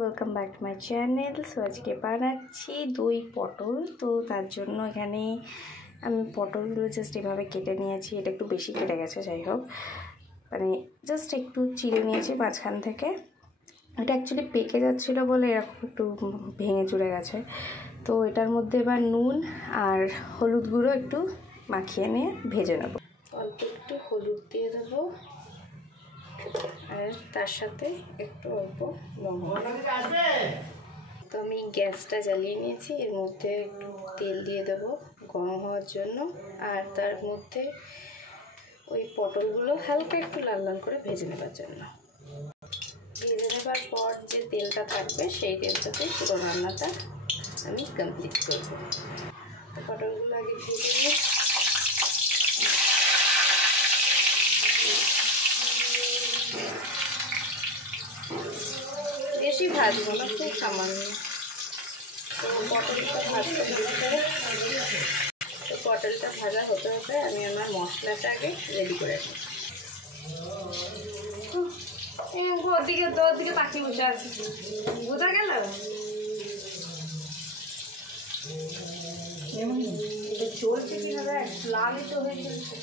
Welcome back to my channel. So আজকে বানাচ্ছি দই পটল। তো তার জন্য এখানে আমি পটলগুলো জাস্ট এভাবে কেটে নিয়েছি। এটা একটু বেশি কেটে গেছে, যাই হোক, মানে জাস্ট একটু চিড়ে নিয়েছি মাঝখান থেকে। এটা অ্যাকচুয়ালি পেকে যাচ্ছিলো বলে এরকম একটু ভেঙে চুড়ে গেছে। তো এটার মধ্যে এবার নুন আর হলুদ গুঁড়ো একটু মাখিয়ে নিয়ে ভেজে নেব। অল্প একটু হলুদ দিয়ে দেবো আর তার সাথে একটু অল্প লবণ। তো আমি গ্যাসটা জ্বালিয়ে নিয়েছি, এর মধ্যে একটু তেল দিয়ে দেবো গরম হওয়ার জন্য। আর তার মধ্যে ওই পটলগুলো হালকা একটু লাল লাল করে ভেজে নেবার জন্য। ভেজে নেবার পর যে তেলটা থাকবে সেই তেলটাতে পুরো রান্নাটা আমি কমপ্লিট করব। তো পটলগুলো আগে ভেজে নিই। বেশি ভাজবো না, খুব সামান্য। তো পটলটা ভাজতে দিতে, তো পটলটা ভাজা হতে হতে আমি আমার মশলাটা আগে রেডি করে নিই। ওদিকে তো ওদিকে তাকিয়ে বসে আছে, বোঝা গেল? চলছে কিভাবে লালিত হয়ে চলছে।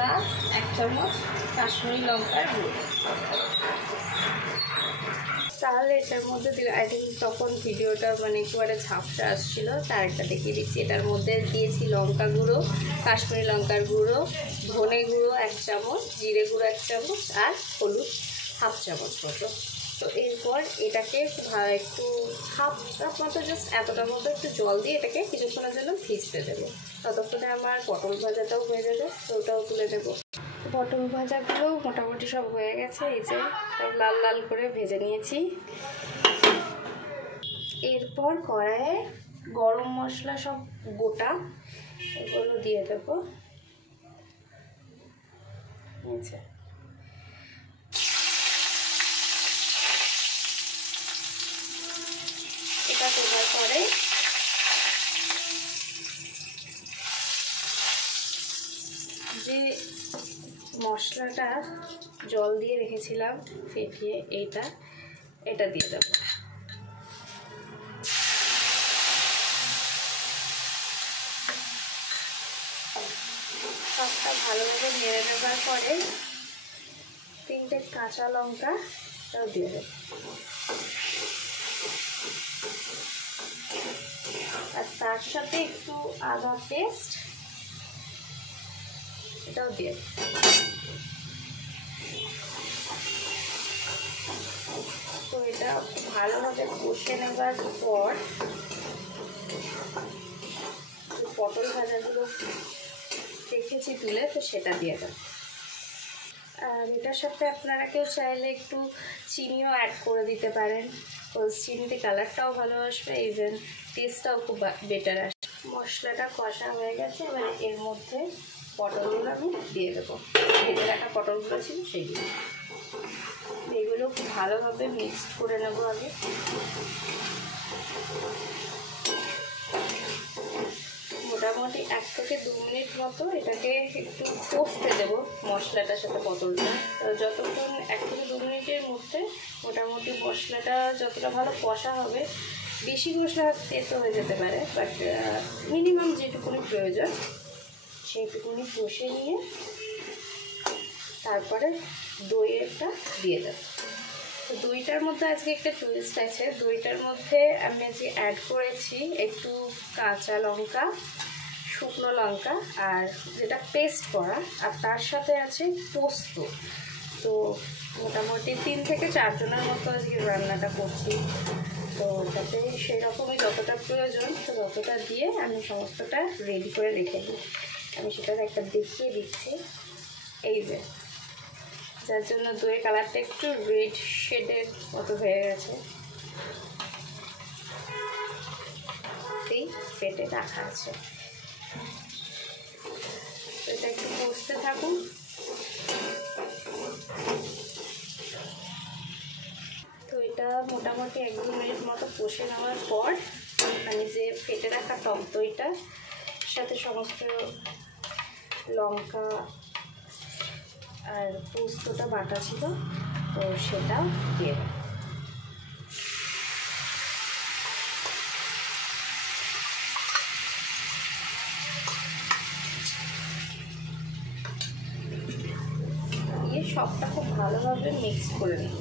লাস্ট 1 চামচ কাশ্মীরি লঙ্কার গুঁড়ো। তাহলে এটার মধ্যে দিলে, আই থিঙ্ক তখন ভিডিওটা মানে একেবারে ঝাপসা আসছিলো, তার একটা দেখিয়ে দিচ্ছি। এটার মধ্যে দিয়েছি লঙ্কা গুঁড়ো, কাশ্মীরি লঙ্কার গুঁড়ো, ধনে গুঁড়ো 1 চামচ, জিরে গুঁড়ো 1 চামচ আর হলুদ 1/2 চামচ মতো। তো এরপর এটাকে একটু হাফ কাপ মতো, জাস্ট এতটার মতো একটু জল দিয়ে এটাকে কিছুক্ষণের জন্য ভিজতে দেবো। ততক্ষণে আমার পটল ভাজাটাও হয়ে যাবে, তো ওটাও তুলে দেবো। পটল ভাজাগুলো মোটামুটি সব হয়ে গেছে, এই যে সব লাল লাল করে ভেজে নিয়েছি। এরপর কড়াইয়ে গরম মশলা সব গোটা এগুলো দিয়ে দেবো। এটা দেওয়ার পরে যে মশলাটা জল দিয়ে রেখেছিলাম ফেটিয়ে, এটা দিয়ে দেবো। সবটা ভালোভাবে নেড়ে নেবার পরে 3টে কাঁচা লঙ্কাটাও দিয়ে দেবো। আর তার সাথে একটু আদা পেস্ট এটাও দিয়ে দেবো। তো এটা ভালোভাবে কষে নেবার পর পটল ভাজাগুলো রেখেছি তুলে, তো সেটা দিয়ে দেব। আর এটার সাথে আপনারা কেউ চাইলে একটু চিনিও অ্যাড করে দিতে পারেন, চিনিতে কালারটাও ভালো আসবে, ইভেন টেস্টটাও খুব বেটার আসবে। মশলাটা কষা হয়ে গেছে, এবার এর মধ্যে পটলগুলো আমি দিয়ে দেবো। ভেজে রাখা পটলগুলো ছিল সেইগুলো, এগুলো খুব ভালোভাবে মিক্সড করে নেবো আগে। মোটামুটি 1 থেকে 2 মিনিট মতো এটাকে একটু কষতে দেবো মশলাটার সাথে পটলটা। যতক্ষণ 1 থেকে 2 মিনিটের মধ্যে মোটামুটি মশলাটা যতটা ভালো কষা হবে, বেশি কষা তেতো হয়ে যেতে পারে, বাট মিনিমাম যেটুকুনি প্রয়োজন সেইটুকুনি কষে নিয়ে তারপরে দইটা দিয়ে দেবো। তো দইটার মধ্যে আজকে একটা টুইস্ট আছে। দইটার মধ্যে আমি আজকে অ্যাড করেছি একটু কাঁচা লঙ্কা, শুকনো লঙ্কা আর যেটা পেস্ট করা, আর তার সাথে আছে পোস্ত। তো মোটামুটি 3 থেকে 4 জনের মতো আজকে রান্নাটা করছি। তো যাতে সেই রকমই যতটা প্রয়োজন তো ততটা দিয়ে আমি সমস্তটা রেডি করে রেখে দিই। আমি সেটা একটা দেখিয়ে দিচ্ছি, এই যে, যার জন্য দইয়ের কালারটা একটু রেড শেডের মতো হয়ে গেছে। এই পেটে রাখা আছে, তো এটা একটু কষতে থাকুন। তো এটা মোটামুটি 1-2 মিনিট মতো কষে নেওয়ার পর আমি যে ফেটে রাখা টক দইটার সাথে সমস্ত লঙ্কা আর পোস্তটা বাটা ছিল, তো সেটাও দিয়ে দেব। দিয়ে সবটা খুব ভালোভাবে মিক্স করে নিই।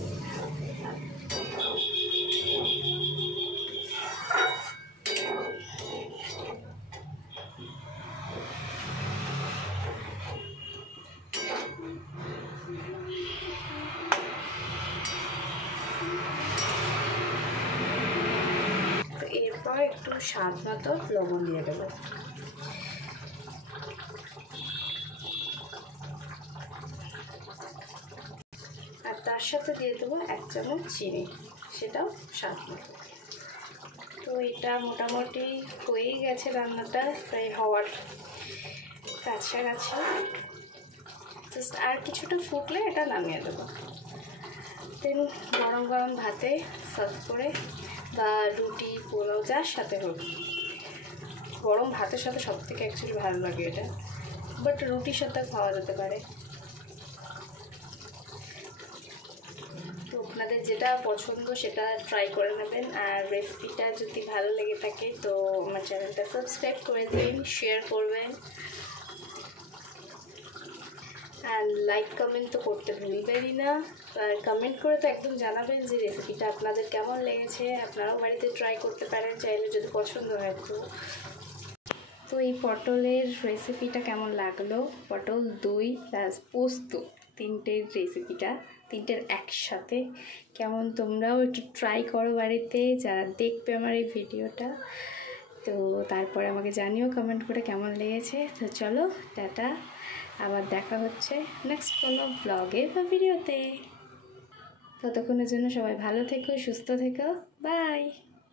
এরপর একটু স্বাদ মতো লবণ দিয়ে দেবো। আর তার সাথে দিয়ে দেবো 1 চামচ চিনি, সেটাও স্বাদ মতো। তো এটা মোটামুটি হয়েই গেছে, রান্নাটা প্রায় হওয়ার কাছাকাছি। জাস্ট আর কিছুটা ফুটলে এটা নামিয়ে দেবো। দেন গরম গরম ভাতে সার্ভ করে বা রুটি পোলাও যার সাথে হোক, গরম ভাতের সাথে সব থেকে অ্যাকচুয়ালি ভালো লাগে এটা, বাট রুটির সাথে খাওয়া যেতে পারে। তো আপনাদের যেটা পছন্দ সেটা ট্রাই করে নেবেন। আর রেসিপিটা যদি ভালো লেগে থাকে তো আমার চ্যানেলটা সাবস্ক্রাইব করে দিন, শেয়ার করবেন, আর লাইক কমেন্ট তো করতে ভুলবেনই না। আর কমেন্ট করে তো একদম জানাবেন যে রেসিপিটা আপনাদের কেমন লেগেছে। আপনারাও বাড়িতে ট্রাই করতে পারেন চাইলে, যদি পছন্দ হয়। তো এই পটলের রেসিপিটা কেমন লাগলো, পটল দই প্লাস পোস্ত তিনটের রেসিপিটা, তিনটের একসাথে কেমন, তোমরাও একটু ট্রাই করো বাড়িতে যারা দেখবে আমার এই ভিডিওটা। তো তারপরে আমাকে জানিও কমেন্ট করে কেমন লেগেছে। তো চলো টাটা, আবার দেখা হচ্ছে নেক্সট কোনো ব্লগে বা ভিডিওতে। ততক্ষণের জন্য সবাই ভালো থেকো, সুস্থ থেকো, বাই।